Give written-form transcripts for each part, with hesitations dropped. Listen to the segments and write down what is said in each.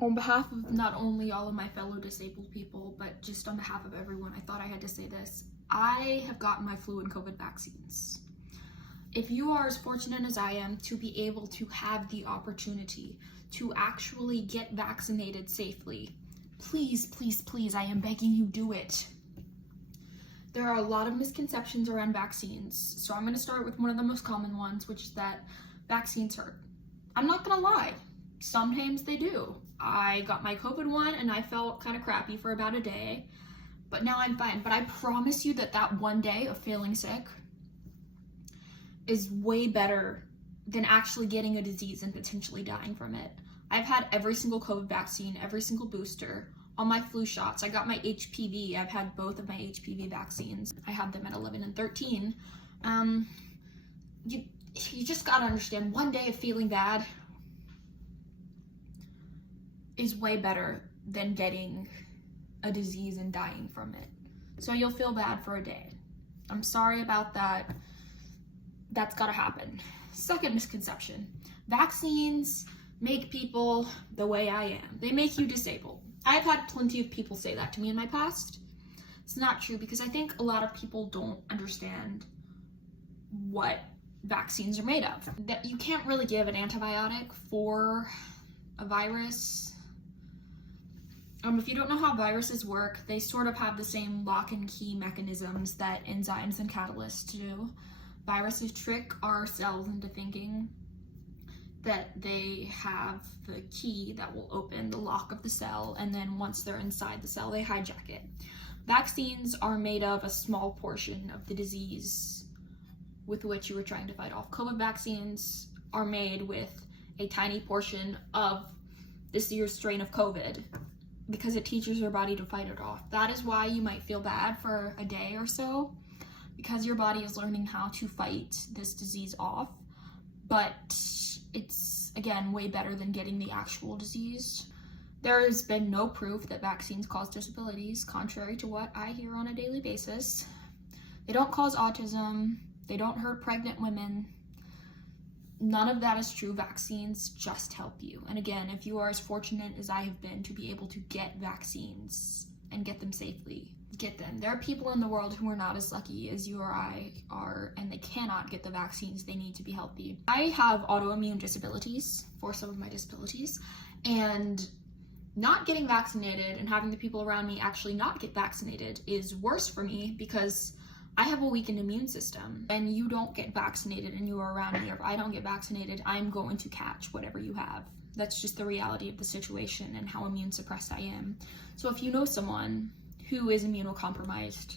On behalf of not only all of my fellow disabled people, but just on behalf of everyone, I thought I had to say this. I have gotten my flu and COVID vaccines. If you are as fortunate as I am to be able to have the opportunity to actually get vaccinated safely, please, please, please, I am begging you, do it. There are a lot of misconceptions around vaccines, so I'm going to start with one of the most common ones, which is that vaccines hurt. I'm not going to lie, sometimes they do. I got my COVID one and I felt kind of crappy for about a day, but now I'm fine. But I promise you that that one day of feeling sick is way better than actually getting a disease and potentially dying from it. I've had every single COVID vaccine, every single booster, all my flu shots. I got my HPV. I've had both of my HPV vaccines. I had them at 11 and 13. You just gotta understand, one day of feeling bad is way better than getting a disease and dying from it. So you'll feel bad for a day. I'm sorry about that. That's gotta happen. Second misconception, vaccines make people the way I am. They make you disabled. I've had plenty of people say that to me in my past. It's not true, because I think a lot of people don't understand what vaccines are made of. That you can't really give an antibiotic for a virus. If you don't know how viruses work, they sort of have the same lock and key mechanisms that enzymes and catalysts do. Viruses trick our cells into thinking that they have the key that will open the lock of the cell, and then once they're inside the cell, they hijack it. Vaccines are made of a small portion of the disease with which you are trying to fight off. COVID vaccines are made with a tiny portion of this year's strain of COVID, because it teaches your body to fight it off. That is why you might feel bad for a day or so, because your body is learning how to fight this disease off. But it's, again, way better than getting the actual disease. There has been no proof that vaccines cause disabilities, contrary to what I hear on a daily basis. They don't cause autism. They don't hurt pregnant women. None of that is true. Vaccines just help you. And again, if you are as fortunate as I have been to be able to get vaccines and get them safely, get them. There are people in the world who are not as lucky as you or I are, and they cannot get the vaccines they need to be healthy. I have autoimmune disabilities for some of my disabilities, and not getting vaccinated and having the people around me actually not get vaccinated is worse for me, because I have a weakened immune system. And you don't get vaccinated and you are around me, or if I don't get vaccinated, I'm going to catch whatever you have. That's just the reality of the situation and how immune suppressed I am. So if you know someone who is immunocompromised,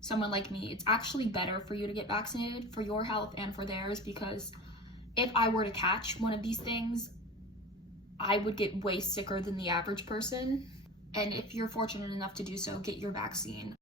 someone like me, it's actually better for you to get vaccinated for your health and for theirs, because if I were to catch one of these things, I would get way sicker than the average person. And if you're fortunate enough to do so, get your vaccine.